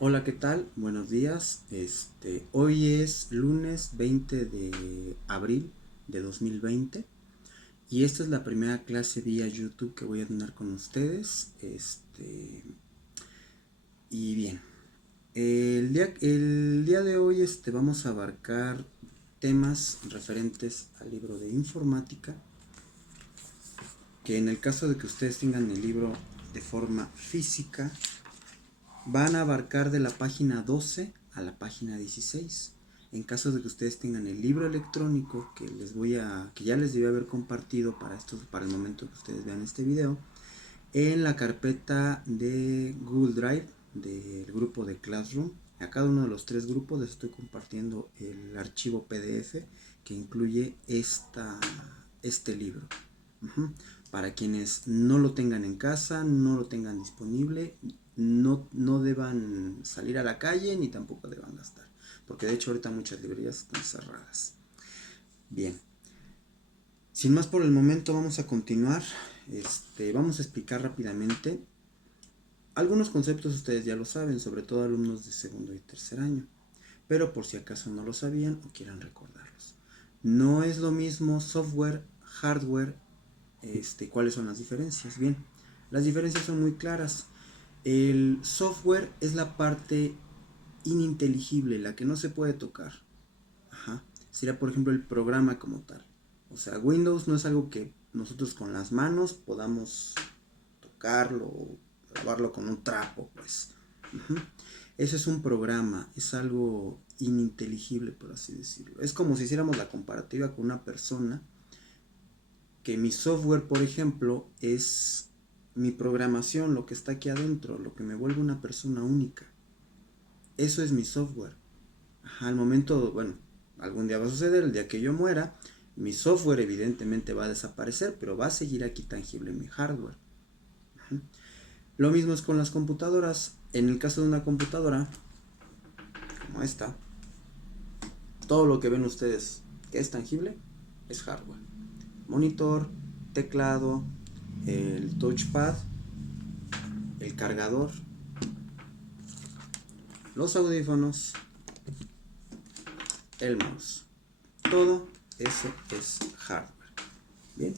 Hola, ¿qué tal? Buenos días. Hoy es lunes 20 de abril de 2020 y esta es la primera clase vía YouTube que voy a tener con ustedes. Y bien, el día de hoy vamos a abarcar temas referentes al libro de informática, que en el caso de que ustedes tengan el libro de forma física, van a abarcar de la página 12 a la página 16. En caso de que ustedes tengan el libro electrónico que ya les debí haber compartido para el momento que ustedes vean este video, en la carpeta de Google Drive del grupo de Classroom, a cada uno de los tres grupos les estoy compartiendo el archivo PDF que incluye este libro. Para quienes no lo tengan en casa, no lo tengan disponible, no deban salir a la calle ni tampoco deban gastar, porque de hecho ahorita muchas librerías están cerradas. Bien, sin más por el momento vamos a continuar. Vamos a explicar rápidamente algunos conceptos. Ustedes ya lo saben, sobre todo alumnos de segundo y tercer año, pero por si acaso no lo sabían o quieran recordarlos. No es lo mismo software, hardware. ¿Cuáles son las diferencias? Bien, las diferencias son muy claras. El software es la parte ininteligible, la que no se puede tocar. Ajá. Sería, por ejemplo, el programa como tal. O sea, Windows no es algo que nosotros con las manos podamos tocarlo o grabarlo con un trapo, pues. Uh-huh. Eso es un programa, es algo ininteligible, por así decirlo. Es como si hiciéramos la comparativa con una persona, que mi software, por ejemplo, es mi programación, lo que está aquí adentro, lo que me vuelve una persona única. Eso es mi software. Al momento, bueno, algún día va a suceder, el día que yo muera, mi software evidentemente va a desaparecer, pero va a seguir aquí tangible mi hardware. Lo mismo es con las computadoras. En el caso de una computadora, como esta, todo lo que ven ustedes que es tangible es hardware. Monitor, teclado, el touchpad, el cargador, los audífonos, el mouse. Todo eso es hardware. Bien.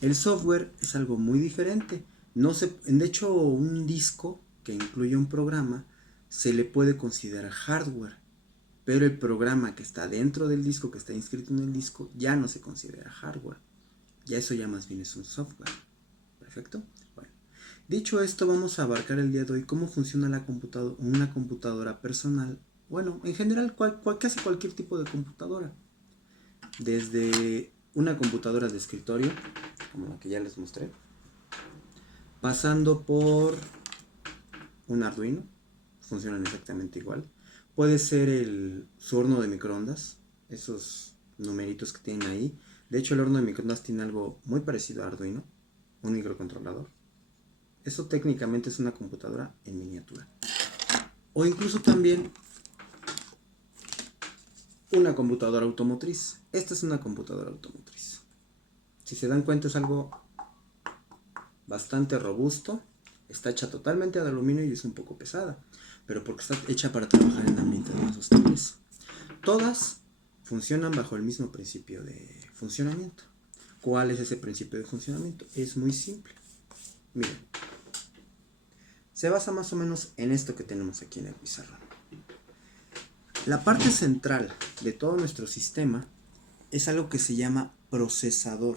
El software es algo muy diferente. De hecho, un disco que incluye un programa se le puede considerar hardware, pero el programa que está dentro del disco, que está inscrito en el disco, ya no se considera hardware. Ya eso ya más bien es un software. ¿Perfecto? Bueno, dicho esto, vamos a abarcar el día de hoy cómo funciona una computadora personal. Bueno, en general, casi cualquier tipo de computadora. Desde una computadora de escritorio, como la que ya les mostré, pasando por un Arduino, funcionan exactamente igual. Puede ser su horno de microondas, esos numeritos que tienen ahí. De hecho, el horno de microondas tiene algo muy parecido a Arduino, un microcontrolador. Eso técnicamente es una computadora en miniatura. O incluso también una computadora automotriz. Esta es una computadora automotriz. Si se dan cuenta, es algo bastante robusto. Está hecha totalmente de aluminio y es un poco pesada, pero porque está hecha para trabajar en ambientes más hostiles. Todas funcionan bajo el mismo principio de funcionamiento. ¿Cuál es ese principio de funcionamiento? Es muy simple. Miren, se basa más o menos en esto que tenemos aquí en el pizarrón. La parte central de todo nuestro sistema es algo que se llama procesador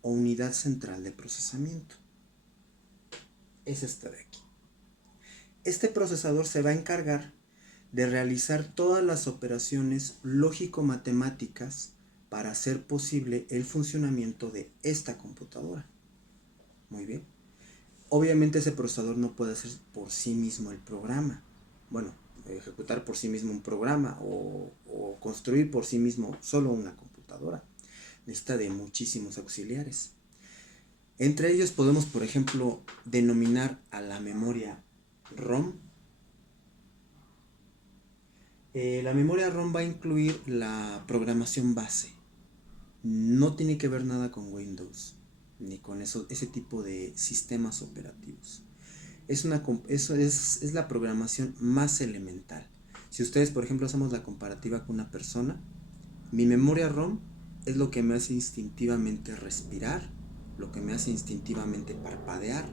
o unidad central de procesamiento. Es esta de aquí. Este procesador se va a encargar de realizar todas las operaciones lógico-matemáticas para hacer posible el funcionamiento de esta computadora. Muy bien. Obviamente ese procesador no puede hacer por sí mismo el programa. Bueno, ejecutar por sí mismo un programa o construir por sí mismo solo una computadora. Necesita de muchísimos auxiliares. Entre ellos podemos, por ejemplo, denominar a la memoria ROM. La memoria ROM va a incluir la programación base. No tiene que ver nada con Windows ni con ese tipo de sistemas operativos. Eso es la programación más elemental. Si ustedes, por ejemplo, hacemos la comparativa con una persona, mi memoria ROM es lo que me hace instintivamente respirar, lo que me hace instintivamente parpadear,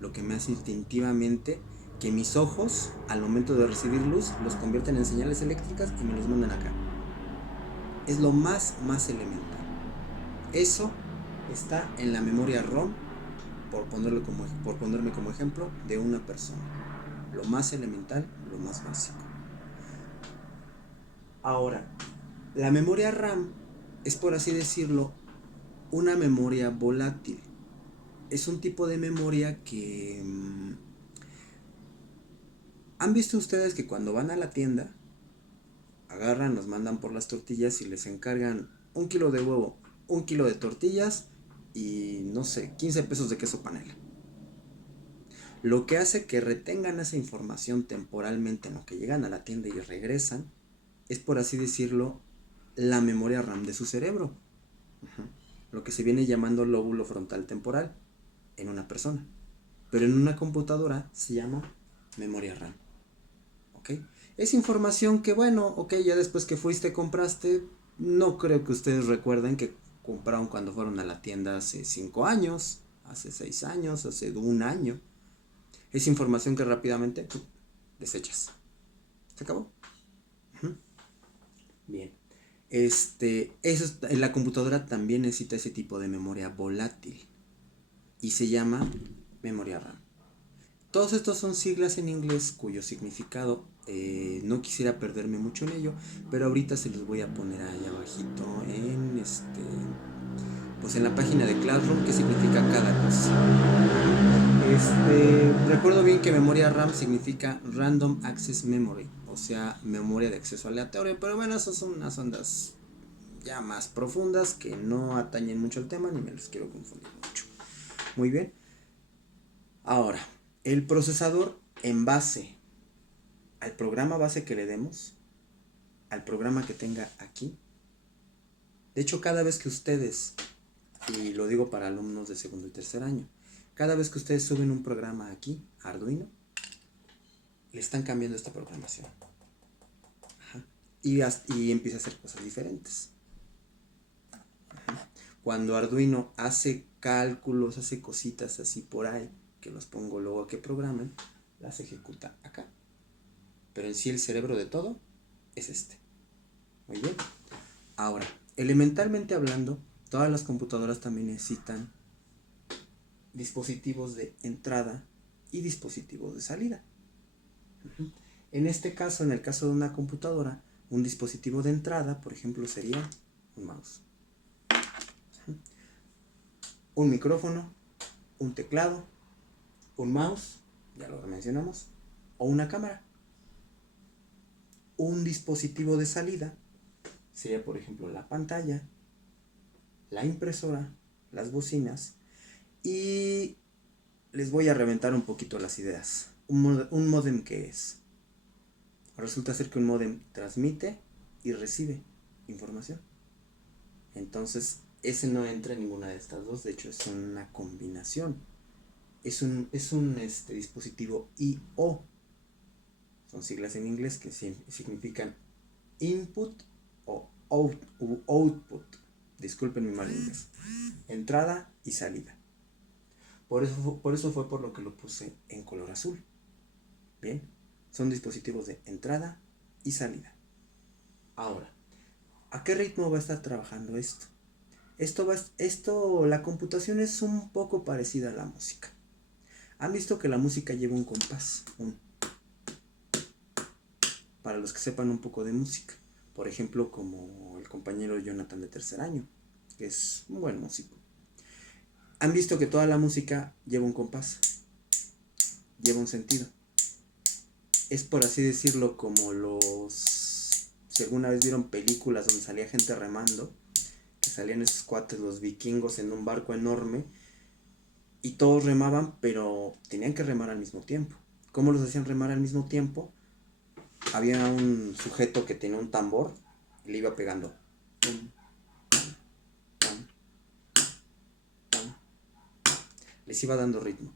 lo que me hace instintivamente que mis ojos, al momento de recibir luz, los convierten en señales eléctricas y me los mandan acá. Es lo más elemental. Eso está en la memoria ROM, por ponerme como ejemplo, de una persona. Lo más elemental, lo más básico. Ahora, la memoria RAM es, por así decirlo, una memoria volátil. Es un tipo de memoria que... ¿Han visto ustedes que cuando van a la tienda, agarran, los mandan por las tortillas y les encargan 1 kilo de huevo, 1 kilo de tortillas y, no sé, 15 pesos de queso panela? Lo que hace que retengan esa información temporalmente en lo que llegan a la tienda y regresan es, por así decirlo, la memoria RAM de su cerebro. Lo que se viene llamando lóbulo frontal temporal en una persona. Pero en una computadora se llama memoria RAM. ¿Ok? Es información que, bueno, ok, ya después que fuiste, compraste, no creo que ustedes recuerden que compraron cuando fueron a la tienda hace 5 años, hace 6 años, hace 1 año. Es información que rápidamente desechas. ¿Se acabó? Bien. La computadora también necesita ese tipo de memoria volátil y se llama memoria RAM. Todos estos son siglas en inglés cuyo significado no quisiera perderme mucho en ello, pero ahorita se los voy a poner ahí abajito pues en la página de Classroom qué significa cada cosa. Recuerdo bien que memoria RAM significa Random Access Memory, o sea, memoria de acceso aleatorio, pero bueno, esas son unas ondas ya más profundas que no atañen mucho al tema ni me los quiero confundir mucho. Muy bien. Ahora, el procesador en base al programa base que le demos, al programa que tenga aquí. De hecho, cada vez que ustedes, y lo digo para alumnos de segundo y tercer año, cada vez que ustedes suben un programa aquí, a Arduino, le están cambiando esta programación. Ajá. Y empieza a hacer cosas diferentes. Ajá. Cuando Arduino hace cálculos, hace cositas así por ahí, que los pongo luego a que programen, las ejecuta acá. Pero en sí el cerebro de todo es este. Muy bien. Ahora, elementalmente hablando, todas las computadoras también necesitan dispositivos de entrada y dispositivos de salida. En este caso, en el caso de una computadora, un dispositivo de entrada, por ejemplo, sería un mouse, un micrófono, un teclado, un mouse, ya lo mencionamos, o una cámara. Un dispositivo de salida sería, por ejemplo, la pantalla, la impresora, las bocinas, y les voy a reventar un poquito las ideas. ¿Un módem qué es? Resulta ser que un módem transmite y recibe información. Entonces, ese no entra en ninguna de estas dos, de hecho es una combinación. Es un dispositivo I/O. Son siglas en inglés que significan input o output. Disculpen mi mal inglés. Entrada y salida. Por eso fue por lo que lo puse en color azul. Bien, son dispositivos de entrada y salida. Ahora, ¿a qué ritmo va a estar trabajando esto? La computación es un poco parecida a la música. Han visto que la música lleva un compás, para los que sepan un poco de música. Por ejemplo, como el compañero Jonathan de tercer año, que es un buen músico. Han visto que toda la música lleva un compás, lleva un sentido. Es, por así decirlo, como si alguna vez vieron películas donde salía gente remando, que salían esos cuates, los vikingos, en un barco enorme, y todos remaban, pero tenían que remar al mismo tiempo. ¿Cómo los hacían remar al mismo tiempo? Había un sujeto que tenía un tambor y le iba pegando. Les iba dando ritmo.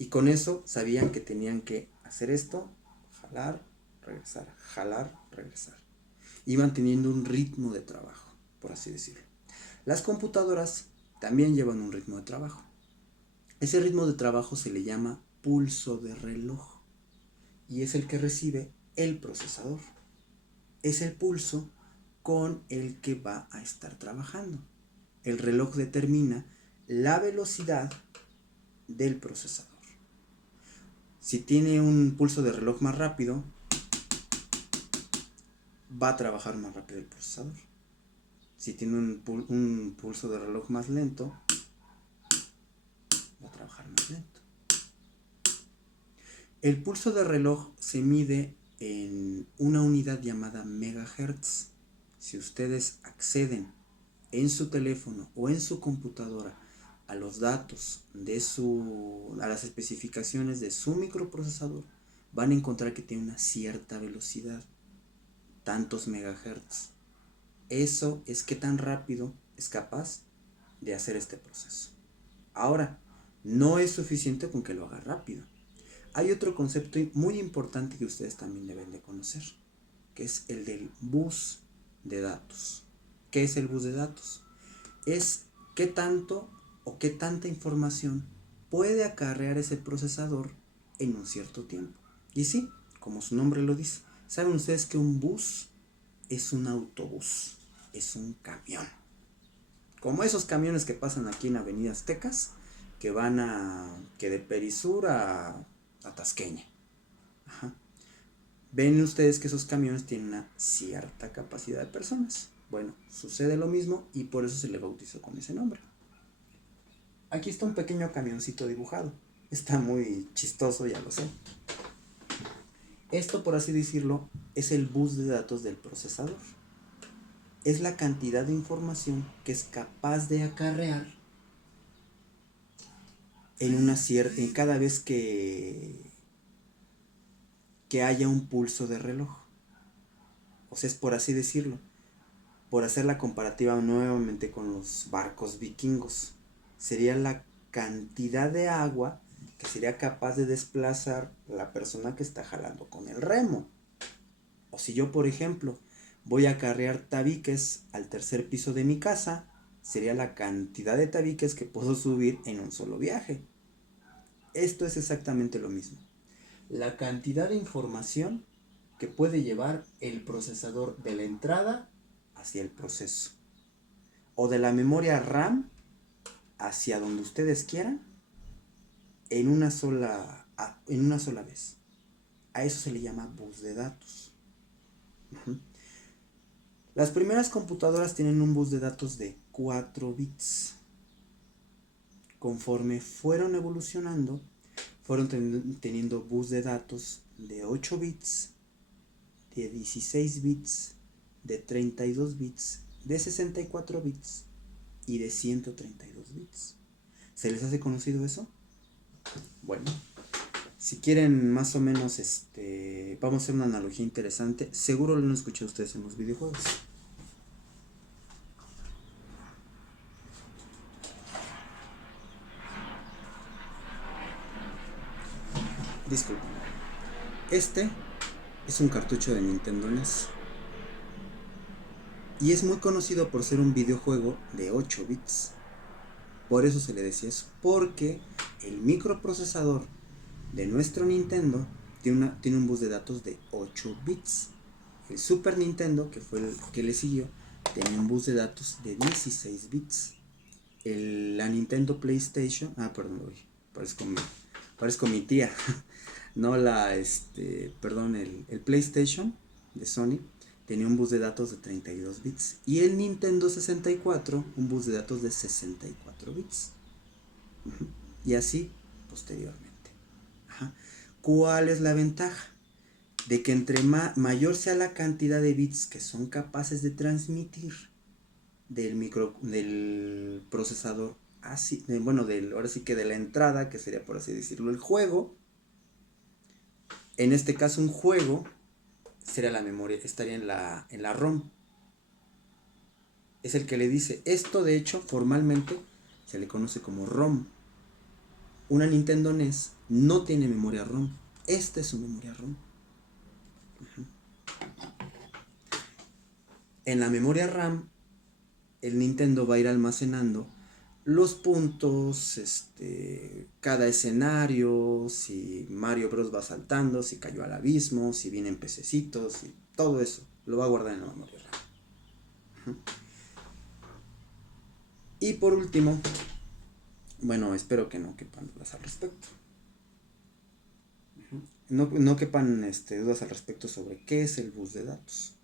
Y con eso sabían que tenían que hacer esto, jalar, regresar. Iban teniendo un ritmo de trabajo, por así decirlo. Las computadoras también llevan un ritmo de trabajo. Ese ritmo de trabajo se le llama pulso de reloj y es el que recibe el procesador. Es el pulso con el que va a estar trabajando. El reloj determina la velocidad del procesador. Si tiene un pulso de reloj más rápido, va a trabajar más rápido el procesador. Si tiene un pulso de reloj más lento, va a trabajar más lento. El pulso de reloj se mide en una unidad llamada megahertz. Si ustedes acceden en su teléfono o en su computadora a los datos a las especificaciones de su microprocesador, van a encontrar que tiene una cierta velocidad, tantos megahertz. Eso es qué tan rápido es capaz de hacer este proceso. Ahora, no es suficiente con que lo haga rápido. Hay otro concepto muy importante que ustedes también deben de conocer, que es el del bus de datos. ¿Qué es el bus de datos? Es qué tanto o qué tanta información puede acarrear ese procesador en un cierto tiempo. Y sí, como su nombre lo dice, ¿saben ustedes que un bus es un autobús? Es un camión. Como esos camiones que pasan aquí en Avenida Aztecas, que van de Perisur a Tasqueña. Ajá. Ven ustedes que esos camiones tienen una cierta capacidad de personas. Bueno, sucede lo mismo y por eso se le bautizó con ese nombre. Aquí está un pequeño camioncito dibujado. Está muy chistoso, ya lo sé. Esto, por así decirlo, es el bus de datos del procesador. Es la cantidad de información que es capaz de acarrear en cada vez que haya un pulso de reloj. O sea, es por así decirlo, por hacer la comparativa nuevamente con los barcos vikingos, sería la cantidad de agua que sería capaz de desplazar la persona que está jalando con el remo. O si yo, por ejemplo, voy a carrear tabiques al tercer piso de mi casa, sería la cantidad de tabiques que puedo subir en un solo viaje. Esto es exactamente lo mismo. La cantidad de información que puede llevar el procesador de la entrada hacia el proceso, o de la memoria RAM hacia donde ustedes quieran, en una sola vez. A eso se le llama bus de datos. Las primeras computadoras tienen un bus de datos de 4 bits. Conforme fueron evolucionando, fueron teniendo bus de datos de 8 bits, de 16 bits, de 32 bits, de 64 bits y de 132 bits. ¿Se les hace conocido eso? Bueno, si quieren más o menos, vamos a hacer una analogía interesante. Seguro lo han escuchado ustedes en los videojuegos. Disculpen. Este es un cartucho de Nintendo NES. Y es muy conocido por ser un videojuego de 8 bits. Por eso se le decía eso. Porque el microprocesador de nuestro Nintendo tiene un bus de datos de 8 bits. El Super Nintendo, que fue el que le siguió, tenía un bus de datos de 16 bits. La Nintendo PlayStation, perdón, parezco mi tía. No el PlayStation de Sony tenía un bus de datos de 32 bits. Y el Nintendo 64, un bus de datos de 64 bits. Y así posteriormente. Ajá. ¿Cuál es la ventaja? De que entre mayor sea la cantidad de bits que son capaces de transmitir del procesador, ahora sí que de la entrada, que sería por así decirlo el juego. En este caso un juego sería la memoria, estaría en la ROM. Es el que le dice, esto de hecho formalmente se le conoce como ROM. Una Nintendo NES no tiene memoria ROM. Esta es su memoria ROM. En la memoria RAM, el Nintendo va a ir almacenando los puntos, cada escenario, si Mario Bros va saltando, si cayó al abismo, si vienen pececitos, y todo eso lo va a guardar en la memoria RAM. Y por último, bueno, espero que no quepan dudas al respecto. No quepan dudas al respecto sobre qué es el bus de datos.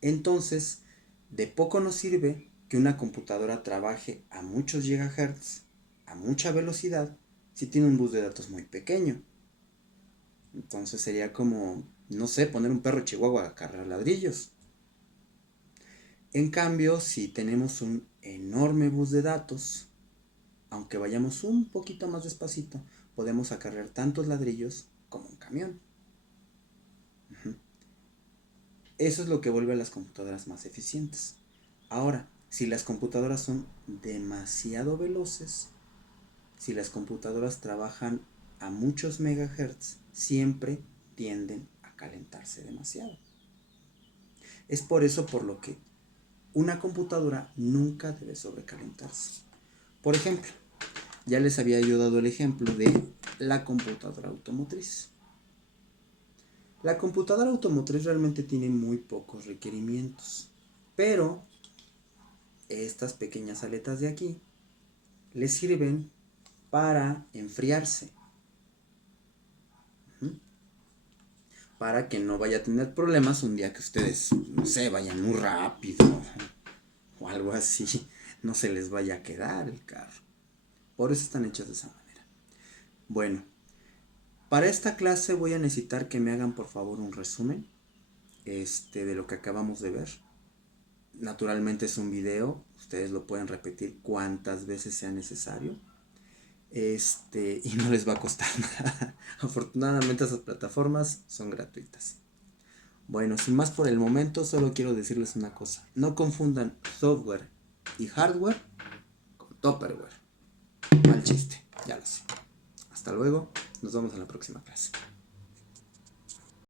Entonces, de poco nos sirve que una computadora trabaje a muchos gigahertz, a mucha velocidad, si tiene un bus de datos muy pequeño. Entonces sería como, no sé, poner un perro chihuahua a cargar ladrillos. En cambio, si tenemos un enorme bus de datos, aunque vayamos un poquito más despacito, podemos acarrear tantos ladrillos como un camión. Eso es lo que vuelve a las computadoras más eficientes. Ahora, si las computadoras son demasiado veloces, si las computadoras trabajan a muchos megahertz, siempre tienden a calentarse demasiado. Es por eso por lo que una computadora nunca debe sobrecalentarse. Por ejemplo, ya les había yo dado el ejemplo de la computadora automotriz. La computadora automotriz realmente tiene muy pocos requerimientos, pero estas pequeñas aletas de aquí les sirven para enfriarse, para que no vaya a tener problemas un día que ustedes, no sé, vayan muy rápido o algo así, no se les vaya a quedar el carro. Por eso están hechas de esa manera. Bueno, para esta clase voy a necesitar que me hagan por favor un resumen de lo que acabamos de ver. Naturalmente es un video, ustedes lo pueden repetir cuantas veces sea necesario. Y no les va a costar nada. Afortunadamente esas plataformas son gratuitas. Bueno, sin más por el momento, solo quiero decirles una cosa. No confundan software y hardware con tupperware. Mal chiste, ya lo sé. Hasta luego, nos vemos en la próxima clase.